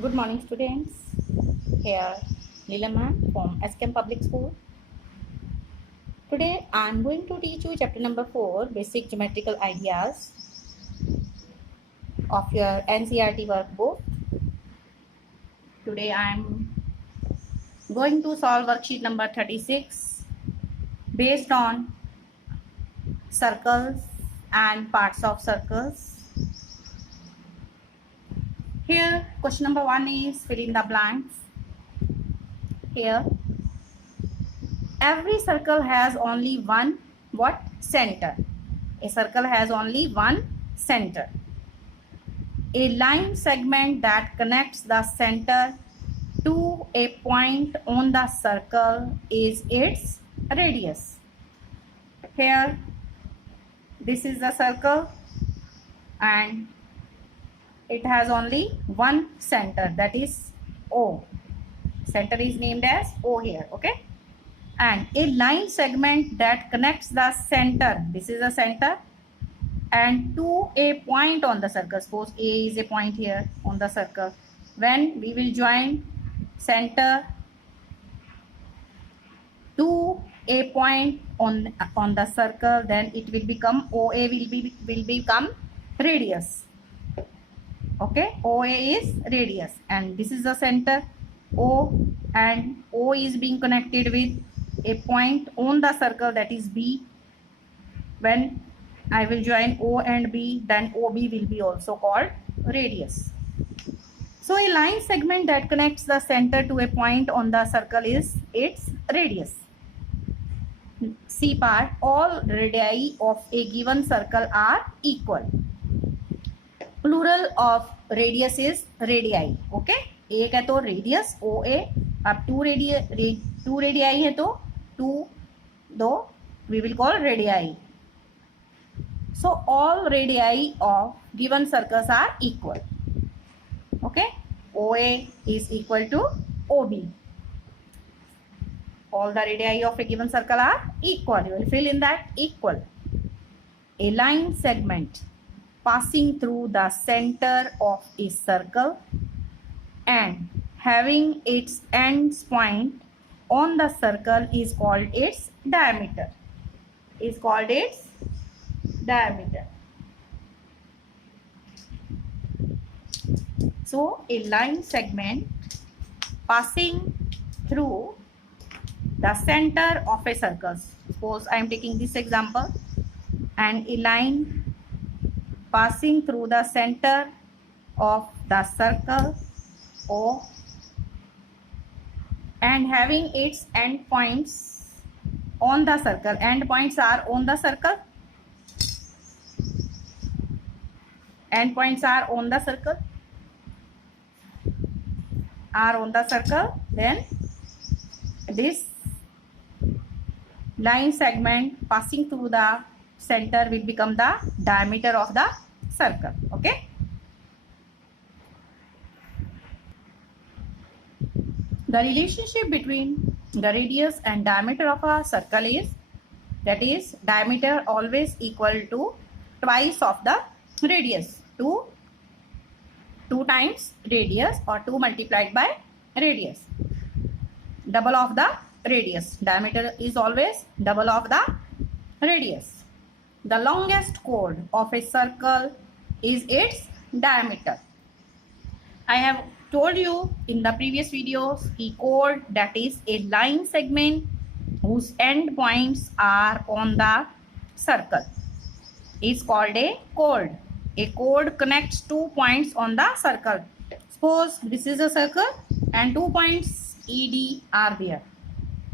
Good morning, students. Here, Neelam from SKM Public School. Today, I am going to teach you chapter number 4, Basic Geometrical Ideas of your NCERT workbook. Today, I am going to solve worksheet number 36 based on circles and parts of circles. Here, question number 1 is fill in the blanks. Here, every circle has only one center. A circle has only one center. A line segment that connects the center to a point on the circle is its radius. Here, this is the circle and it has only one center, that is O. Center is named as O here, okay? And a line segment that connects the center, this is the center, and to a point on the circle. Suppose A is a point here on the circle. When we will join center to a point on the circle, then it will become OA will become radius. Okay, OA is radius, and this is the center O, and O is being connected with a point on the circle, that is B. When I will join O and B, then OB will be also called radius. So a line segment that connects the center to a point on the circle is its radius. C part, all radii of a given circle are equal. Plural of radius is radii. Okay, एक है तो radius OA, अब two radii है तो दो we will call radii. So all radii of given circles are equal. Okay, OA is equal to OB. All the radii of a given circle are equal. You will fill in that equal. A line segment passing through the center of a circle and having its ends point on the circle is called its diameter. So a line segment passing through the center of a circle. Suppose I am taking this example, and a line passing through the center of the circle O and having its end points on the circle. End points are on the circle. End points are on the circle. Then this line segment passing through the center will become the diameter of the circle. Okay. The relationship between the radius and diameter of a circle is, that is, diameter always equal to twice of the radius. 2 times radius, or 2 multiplied by radius. Double of the radius. Diameter is always double of the radius. The longest chord of a circle is its diameter. I have told you in the previous videos, the chord, that is a line segment whose end points are on the circle, is called a chord. A chord connects 2 points on the circle. Suppose this is a circle and 2 points ED are there,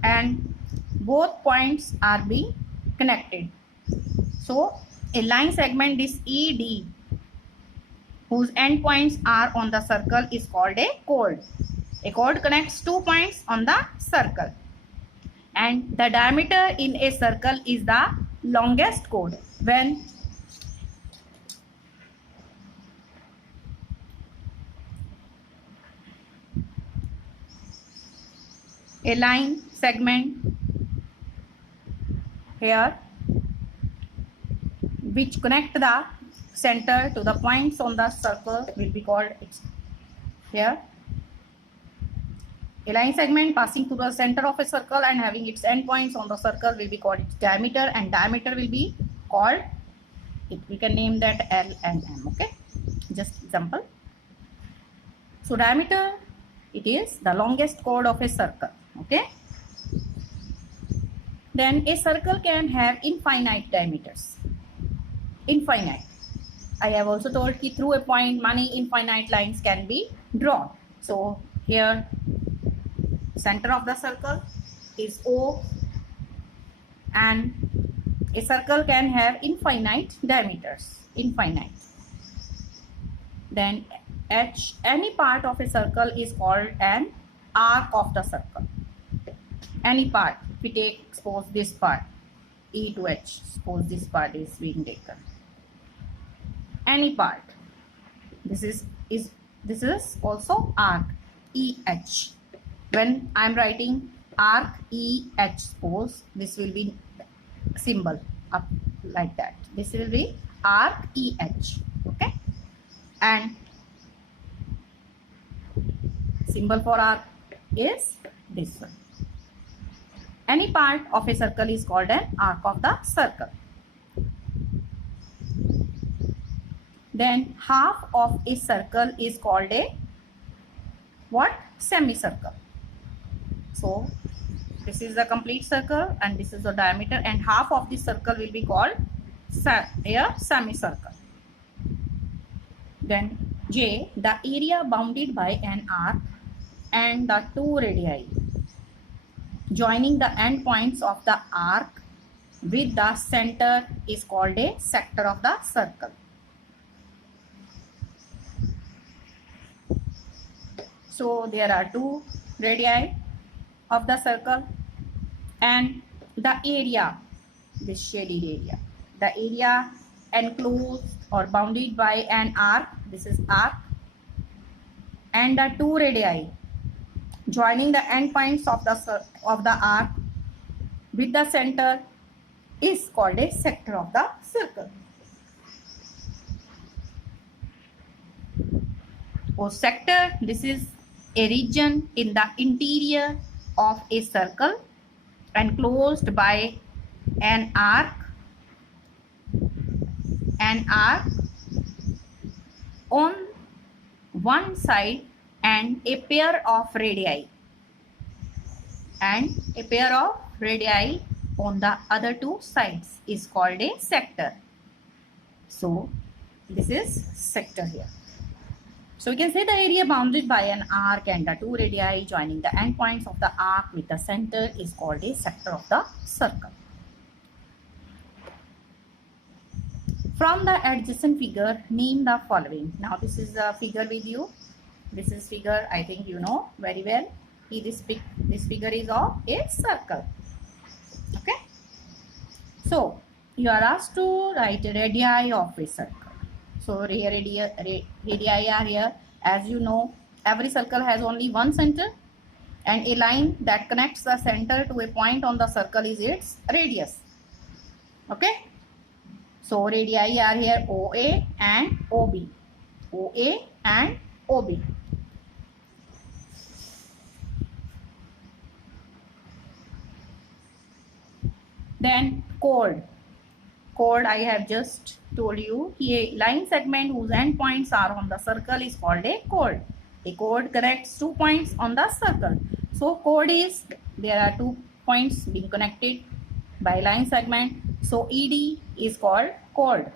and both points are being connected. So a line segment, this ED, whose end points are on the circle, is called a chord. A chord connects 2 points on the circle, and the diameter in a circle is the longest chord. When a line segment here which connect the center to the points on the circle will be called here A line segment passing through the center of a circle and having its endpoints on the circle will be called its diameter, and diameter will be called, we can name that L and M. Okay, just example. So diameter, it is the longest chord of a circle. Okay. Then a circle can have infinite diameters. Infinite. I have also told that through a point many infinite lines can be drawn. So here center of the circle is O, and a circle can have infinite diameters. Infinite. Then H, any part of a circle is called an arc of the circle. Any part. If we take, suppose this part, E to H, suppose this part is being taken. Any part. This is also arc, EH. When I am writing arc EH, suppose this will be symbol up like that. This will be arc EH. Okay. And symbol for arc is this one. Any part of a circle is called an arc of the circle. Then half of a circle is called a what? Semicircle. So this is the complete circle and this is the diameter, and half of the circle will be called a semicircle. Then J, the area bounded by an arc and the two radii joining the endpoints of the arc with the center is called a sector of the circle. So there are two radii of the circle, and the area, this shaded area, the area enclosed or bounded by an arc, this is arc, and the two radii joining the endpoints of the arc with the center is called a sector of the circle. For sector, this is a region in the interior of a circle enclosed by an arc on one side and a pair of radii on the other two sides is called a sector. So this is sector here. So we can say the area bounded by an arc and the two radii joining the endpoints of the arc with the center is called a sector of the circle. From the adjacent figure, name the following. Now this is a figure with you. This is figure, I think you know very well. This figure is of a circle. Okay. So you are asked to write a radii of a circle. So here radii are here. As you know, every circle has only one center, and a line that connects the center to a point on the circle is its radius. Okay. So radii are here OA and OB. OA and OB. Then chord. Chord, I have just told you, a line segment whose endpoints are on the circle is called a chord. A chord connects 2 points on the circle. So chord is, there are 2 points being connected by line segment. So ED is called chord.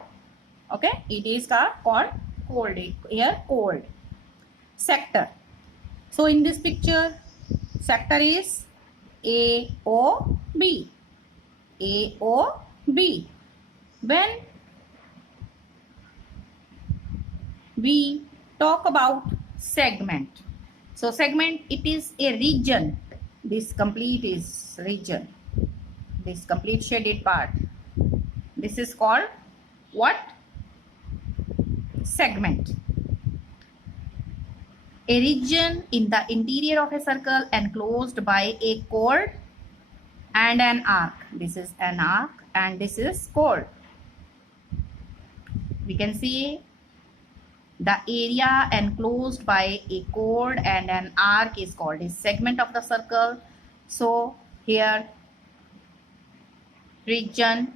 Okay, ED is called chord. Here chord. Sector. So in this picture, sector is AOB. AOB. When we talk about segment, so segment, it is a region. This complete is region. This complete shaded part. This is called what? Segment. A region in the interior of a circle enclosed by a chord and an arc. This is an arc and this is chord. We can see The area enclosed by a chord and an arc is called a segment of the circle. So here region,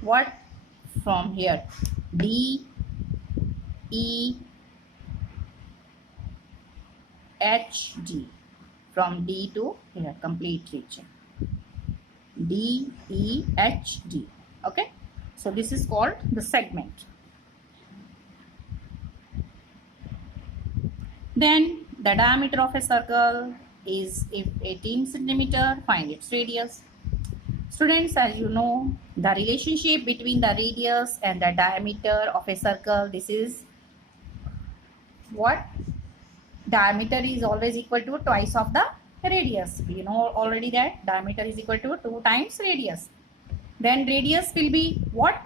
what from here, D, E, H, G, from D to here, complete region, D, E, H, D. Okay, so this is called the segment. Then the diameter of a circle is if 18 centimeter, find its radius. Students, as you know, the relationship between the radius and the diameter of a circle, this is what? Diameter is always equal to twice of the radius. We know already that diameter is equal to 2 times radius. Then radius will be what?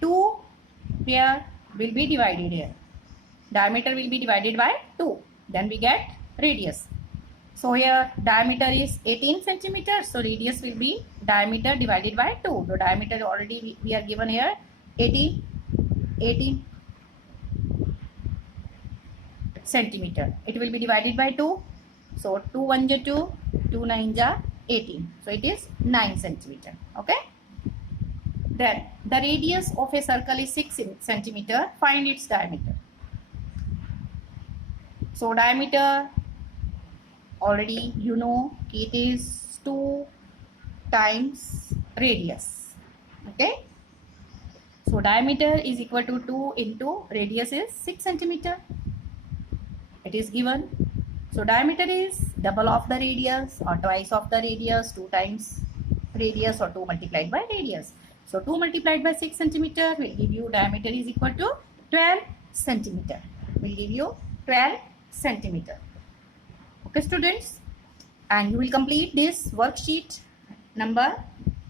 2 here will be divided here. Diameter will be divided by 2. Then we get radius. So here diameter is 18 centimeters. So radius will be diameter divided by 2. The diameter already we are given here 18 centimeter. It will be divided by 2. So 2 1 ja 2, 2 9 ja 18. So it is 9 centimeter. Okay. Then the radius of a circle is 6 centimeter. Find its diameter. So diameter already you know it is 2 times radius. Okay. So diameter is equal to 2 into radius is 6 centimeter. It is given. So diameter is double of the radius or twice of the radius, 2 times radius or 2 multiplied by radius. So 2 multiplied by 6 centimeter will give you diameter is equal to 12 centimeter. Will give you 12 centimeter. Okay students, and you will complete this worksheet number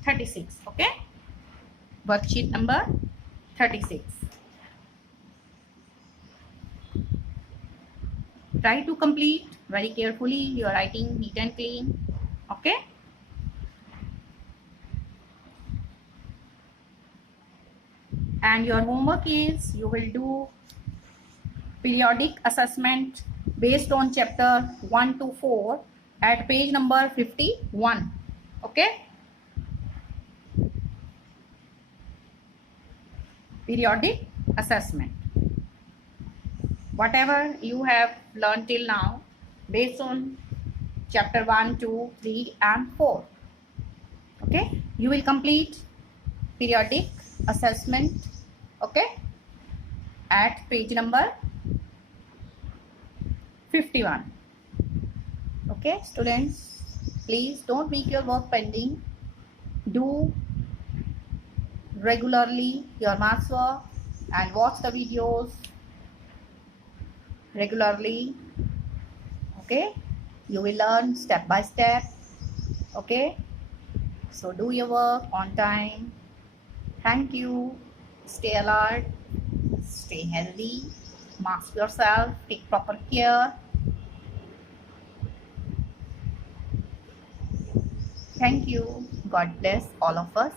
36. Okay, worksheet number 36. Try to complete very carefully. You are writing neat and clean. Okay. And your homework is you will do periodic assessment based on chapter 1 to 4 at page number 51. Okay. Periodic assessment. Whatever you have learned till now based on chapter 1, 2, 3 and 4. Okay. You will complete periodic assessment. Okay. At page number 51. Okay students, please don't make your work pending. Do regularly your maths work and watch the videos regularly. Okay, you will learn step by step. Okay, so do your work on time. Thank you. Stay alert, stay healthy, mask yourself, take proper care. Thank you. God bless all of us.